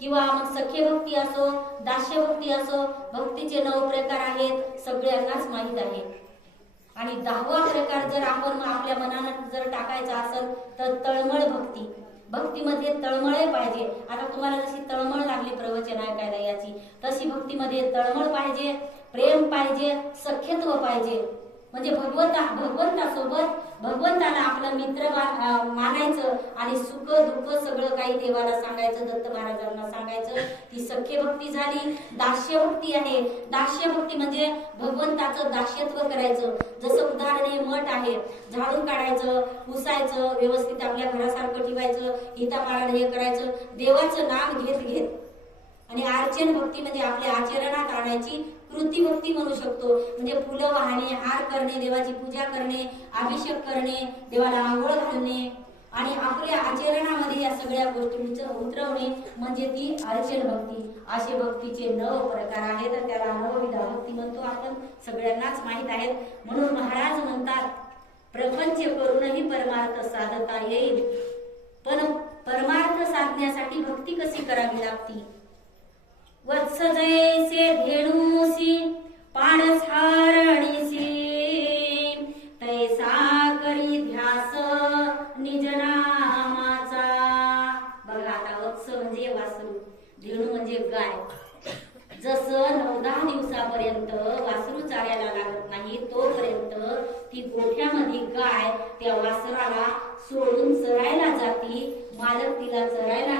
किंवा मग सख्य भक्ती असो दास्य भक्ती असो भक्तीचे नऊ प्रकार आहेत सगळ्यांनाच माहीत आहे आणि दहावा प्रकार जर आपण आपल्या मनानं जर टाकायचा असेल तर तळमळ भक्ती. भक्तीमध्ये तळमळे पाहिजे. आता तुम्हाला जशी तळमळ लागली प्रवचन ऐकायला याची तशी भक्तीमध्ये तळमळ पाहिजे प्रेम पाहिजे सख्यत्व पाहिजे. म्हणजे भगवंता भगवंतासोबत भगवंताला आपलं मित्र मानायचं आणि सुख दुःख सगळं काही देवाला सांगायचं दत्त महाराजांना सांगायचं. ती सख्य भक्ती झाली. दास्य भक्ती आहे. दास्य भक्ती म्हणजे भगवंताचं दास्यत्व करायचं. जसं उदाहरण हे मठ आहे झाडून काढायचं पुसायचं व्यवस्थित आपल्या घरासारखं ठेवायचं हितापाळानं हे करायचं. देवाचं नाम घेत घेत आणि अर्चन भक्ती म्हणजे आपल्या आचरणात आणायची कृती भक्ती म्हणू शकतो. म्हणजे फुलं वाहणे हार करणे देवाची पूजा करणे अभिषेक करणे देवाला आंघोळ घालणे आणि आपल्या आचरणामध्ये या सगळ्या गोष्टींचं उतरवणे म्हणजे ती अर्चन भक्ती. असे भक्तीचे नव प्रकार आहेत आणि त्याला नवविधा भक्ती म्हणतो आपण. सगळ्यांनाच माहीत आहेत. म्हणून महाराज म्हणतात प्रपंच करूनही परमार्थ साधता येईल. पण परमार्थ साधण्यासाठी भक्ती कशी करावी लागती? वत्स जैसे धेनुसी पाणसारणीसी. तैसा करी ध्यास निजनामाचा. बघा आता वत्स म्हणजे वासरू धेणू म्हणजे गाय. जसं नऊ दहा दिवसापर्यंत वासरू चाऱ्याला लागत नाही तोपर्यंत ती गोठ्यामध्ये गाय त्या वासराला सोडून चरायला जाती मालक तिला चरायला